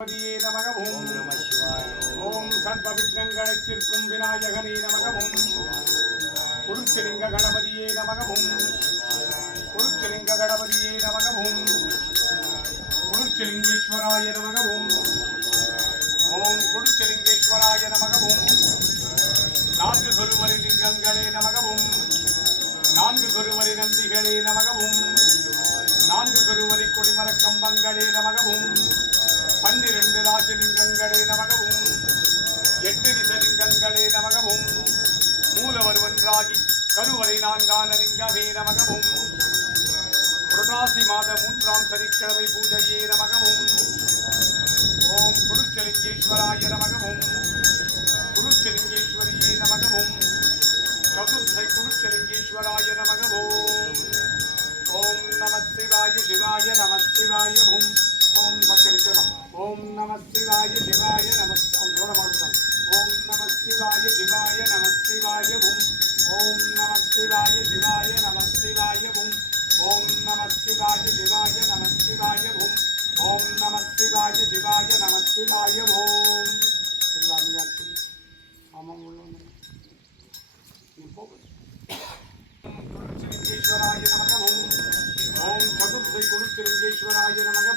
நமக ஓம் நம சிவாய ஓம் சர்வவிக்னங்களை தீர்க்கும் விநாயகனே நமக ஓம் குருச்சலிங்க கணபதியே நமக ஓம் குருச்சலிங்க கணபதியே நமக ஓம் குருச்சலிங்கேஸ்வராய நமக ஓம் ஓம் குருச்சலிங்கேஸ்வராய நமக ஓம் நான்கு குருவரி லிங்கங்களே நமக ஓம் நான்கு குருவரி நந்திகளே நமக ஓம் நான்கு குருவரி கொடிமர கம்பங்களே நமக ஓம் 12 ராஜலிங்கங்களே நமகவும் 8 திசலிங்கங்களே நமகவும் மூலவர் ஒன்றாகி கருவறை நான்கான லிங்கமே நமகவும் புரட்டாசி மாத 3ஆம் சனிக்கிழமை பூஜையே நமகவும் ஓம் குருச்சலிங்கேஸ்வராய நமகவும் குருச்சலிங்கேஸ்வரியே நமகவும் சதுர்த்தை குருச்சலிங்கேஸ்வராய நமகவும் ஓம் நம சிவாய சிவாய நம சிவாய ஓம் ஓம் மக்களுக்கு ஓம் நம சிவாய சிவாய நம ஓம் நம சிவாய சிவாய நம சிவாய ஓம் நம சிவாய சிவாய நம சிவாய ஓம் நம சிவாய சிவாய நம சிவாய ஓம் நம சிவாய சிவாய நம சிவாய ஓம் சிவாஜி ஆமாம் குருச்சலிங்கேஸ்வராய நமக ஓம் ஓம் சதுர்த்தை குருச்சலிங்கேஸ்வராய நமக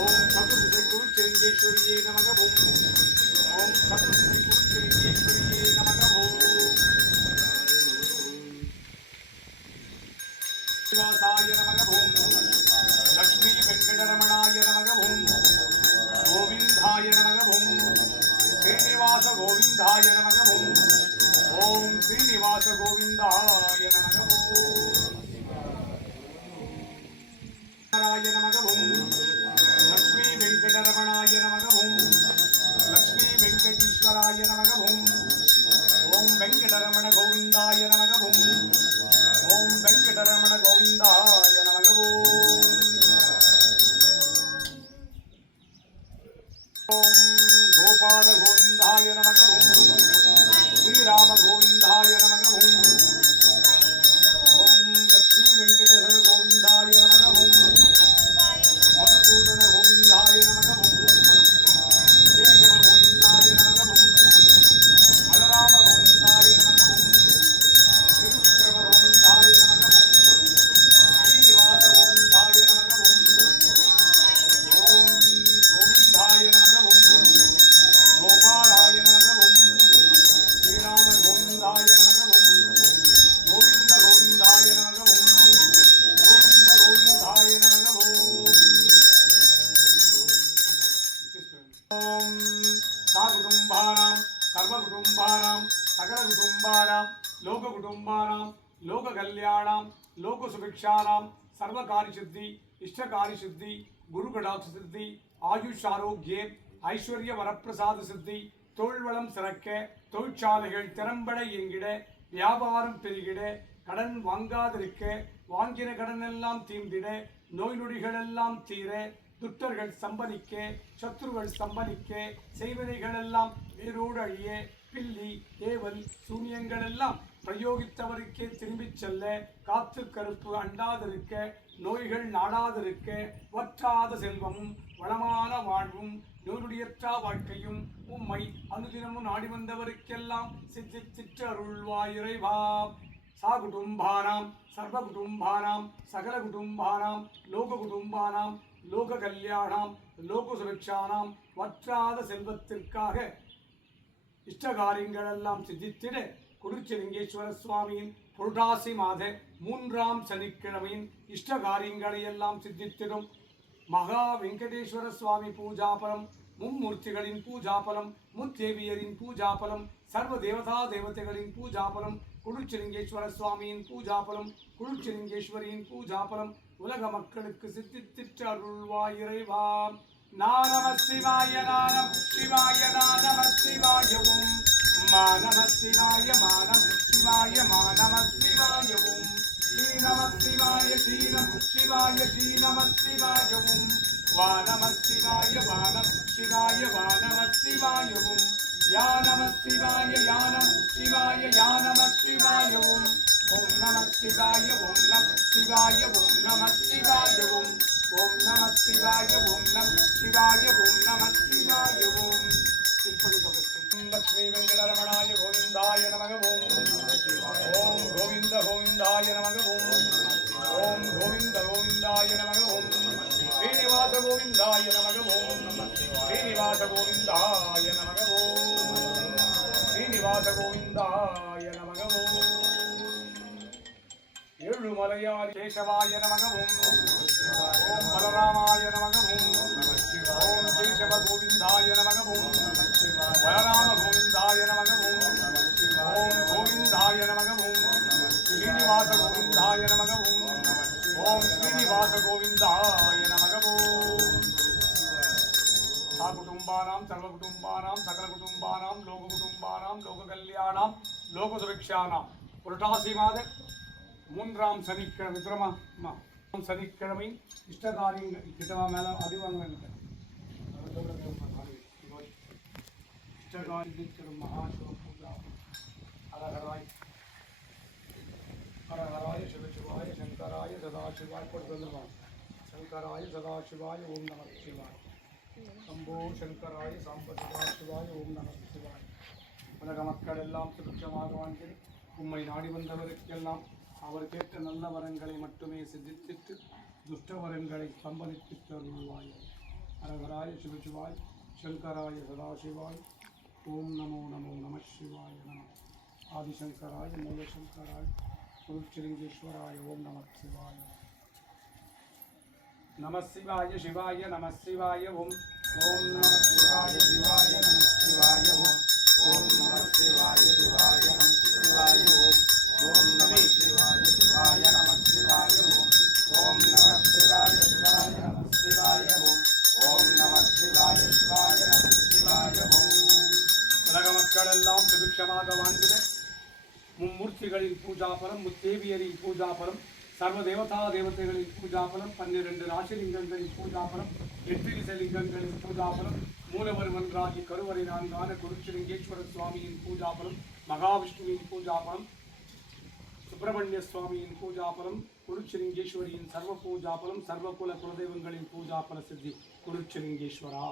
ஓம் சதுர்த்தை குருச்சலிங்கேஸ்வரியே நமக ஓம் சதுர்த்தை குருச்சலிங்கேஸ்வரியே நமக சிவாசாய நமக லக்ஷ்மி வெங்கடரமணாய நமக கோவிந்தாய நமக ஸ்ரீனிவாச கோவிந்தாய நமக ஓம் ஸ்ரீனிவாச கோவிந்தாய நமக நமக லக்ஷ்மி வெங்கடரமணாய நமக லக்ஷ்மி வெங்கடீஸ்வராய நமக ஓம் வெங்கடரமண கோவிந்தாய நமக ஓம் வெங்கடரமண கோவிந்தாய நமக ஓம் கோபால கோவிந்தாய நமக ஸ்ரீராம கோவிந்தாய நமக ஓம் லக்ஷ்மி வெங்கடேஸ்வர கோவிந்தாய நமக மதுசூதன கோவிந்தாய நமக கேசவ கோவிந்தாய நமக பலராம கோவிந்தாய நமக திருவிக்ரம கோவிந்தாய நமக ஸ்ரீனிவாச கோவிந்தாய நமக ஓம் கோவிந்தாய நமக கோபாலாய நமக ஸ்ரீராம கோவிந்தாய நமக கோவிந்த கோவிந்தாய நமக கோவிந்த கோவிந்தாய நமக ஓம் சாகுடும்பானாம் சர்வகுடும்பானாம் சகலகுடும்பானாம் லோககுடும்பானாம் லோக கல்யாணாம் லோக சுபிக்ஷானாம் சர்வகாரி சித்தி இஷ்டகாரி சித்தி குரு கடாட்ச சித்தி ஆயுஷ் ஆரோக்கிய ஐஸ்வர்ய வரப்பிரசாத சித்தி தொழில்வளம் சிறக்க தொழிற்சாலைகள் திறம்பட இயங்கிட வியாபாரம் பெருகிட கடன் வாங்காதிருக்க வாங்கின கடன் எல்லாம் தீர்ந்திட நோய் நொடிகள் எல்லாம் தீர துட்டர்கள் சம்பனிக்க சத்ருகள் சம்பனிக்க செய்வனைகள் எல்லாம் வேரோடு அழிய பில்லி ஏவல் சூனியங்கள் எல்லாம் பிரயோகித்தவருக்கே திரும்பிச் செல்ல காத்து கருப்பு அண்டாதிருக்க நோய்கள் நாடாதிருக்க வற்றாத செல்வமும் வளமான வாழ்வும் நோருடையற்றா வாழ்க்கையும் உம்மை அனுதினமும் நாடி வந்தவருக்கெல்லாம் சித்தித்திற்று அருள்வாயிரைவா சாகுடும்பானாம் சர்வகுடும்பானாம் சகலகுடும்பானாம் லோககுடும்பானாம் லோக கல்யாணாம் லோக சுபிக்ஷானாம் வற்றாத செல்வத்திற்காக இஷ்டகாரியங்கள் எல்லாம் சித்தித்திட குருச்சலிங்கேஸ்வர சுவாமியின் புரட்டாசி மாத 3ஆம் சனிக்கிழமையின் இஷ்டகாரியங்களை எல்லாம் சித்தித்திடும் மகா வெங்கடேஸ்வர சுவாமி பூஜாபலம் மும்மூர்த்திகளின் பூஜாபலம் முத்தேவியரின் பூஜாபலம் சர்வ தேவதா தேவதைகளின் பூஜாபலம் குருச்சலிங்கேஸ்வர சுவாமியின் பூஜாபலம் குருச்சலிங்கேஸ்வரியின் பூஜாபலம் உலக மக்களுக்கு சித்தித்திற்று அருள்வாயிரைவா நம சிவாய நம சிவாய நம சிவாயவும் நம சிவாய நம சிவாய நம சிவாயவும் ஸ்ரீ நம சிவாய ஸ்ரீ நம சிவாய ஸ்ரீ நம சிவாயவும் வா நம சிவாய வா நம சிவாய வா நம சிவாயவும் யா நம சிவாய யா நம சிவாய யா நம சிவாயவும் ஓம் நம சிவாய ஓம் நம சிவாய ஓம் நம சிவாயவும் ஓம் நம சிவாய ஓம் நம சிவாய ஓம் நம சிவாய ஓம் லக்ஷ்மி வெங்கடரமணாய கோவிந்தாய நமக ஓம் ஓம் கோவிந்த கோவிந்தாய நமக ஓம் ஓம் கோவிந்த கோவிந்தாய நமக ஓம் ஸ்ரீனிவாச கோவிந்தாய நமக ஓம் ஸ்ரீனிவாச கோவிந்தாய நமக ஓம் ஸ்ரீனிவாச கோவிந்தாய நமக ஓம் ஏழுமலையார் கேசவாய நமக ஓம் ஓம் பலராமாய நமக ஓம் ஓம் கேசவ கோவிந்தாய நமக ஓம் பலராம கோவிந்தாய நமக ஓம் ஓம் கோவிந்தாய நமக ஓம் ஸ்ரீனிவாச கோவிந்தாய நமக ஓம் ஓம் ஸ்ரீனிவாச கோவிந்தாய நமக ஓம் குடும்பானாம் சர்வகுடும்பானாம் சகலகுடும்பானாம் லோககுடும்பானாம் லோககல்யாணாம் லோகசுரக்ஷானாம் புரட்டாசி மாத மூன்றாம் சனிக்கிழமை திருமா சனிக்கிழமை இஷ்டகாரியங்கள் கிட்டவா மேல அதிவாங்க இஷ்டகாரியம் மகாசிவ பூஜா ஹரஹராய் ஹரஹராய சிவசிவாய சங்கராய சதாசிவாய கொடுத்துருவாங்க சங்கராய சதாசிவாய ஓம் நம சிவாய சம்போ சங்கராய சாம்ப சதாசிவாய ஓம் நம சிவாய உலக மக்கள் எல்லாம் சுபிட்சமாக வாழ்ந்து உம்மை நாடி வந்தவருக்கெல்லாம் அவர் கேட்ட நல்ல வரங்களை மட்டுமே சிந்தித்து துஷ்ட வரங்களை சம்பளித்து தருவாய் ஹரஹராய சிவசிவாய் சங்கராய சதாசிவாய் ஓம் நமோ நமோ நம சிவாய நம ஆதிசங்கராய மூலசங்கராய குருச்சிலிங்கேஸ்வராய ஓம் நம சிவாய நம சிவாய சிவாய நம சிவாய ஓம் ஓம் நம சிவாய சிவாய நம சிவாய ஓம் ஓம் நம சிவாய சிவாய நம சிவாய ஓம் ஓம் நம சிவாய சிவாய நம சிவாய ஓம் ஓம் நம சிவாய சிவாய நம சிவாய ஓம் ஓம் நம சிவாய சிவாய நம சிவாய ஓம் உலக மக்களெல்லாம் சுபிக்ஷமாக வாழ்ந்திட மும்மூர்த்திகளின் பூஜாபலம் முத்தேவியரின் பூஜாபலம் சர்வ தேவதா தேவதைகளின் பூஜாபலம் 12 ராசிலிங்கங்களின் பூஜாபலம் 8 விசலிங்கங்களின் பூஜாபலம் மூலவர் மன்றாகி கருவறை நான்கான குருச்சிலிங்கேஸ்வர சுவாமியின் பூஜாபலம் மகாவிஷ்ணுவின் பூஜாபலம் சுப்பிரமணிய சுவாமியின் பூஜாபலம் குருச்சிலிங்கேஸ்வரியின் சர்வ பூஜாபலம் சர்வகுல குலதெய்வங்களின் பூஜாபல சித்தி குருச்சிலிங்கேஸ்வரா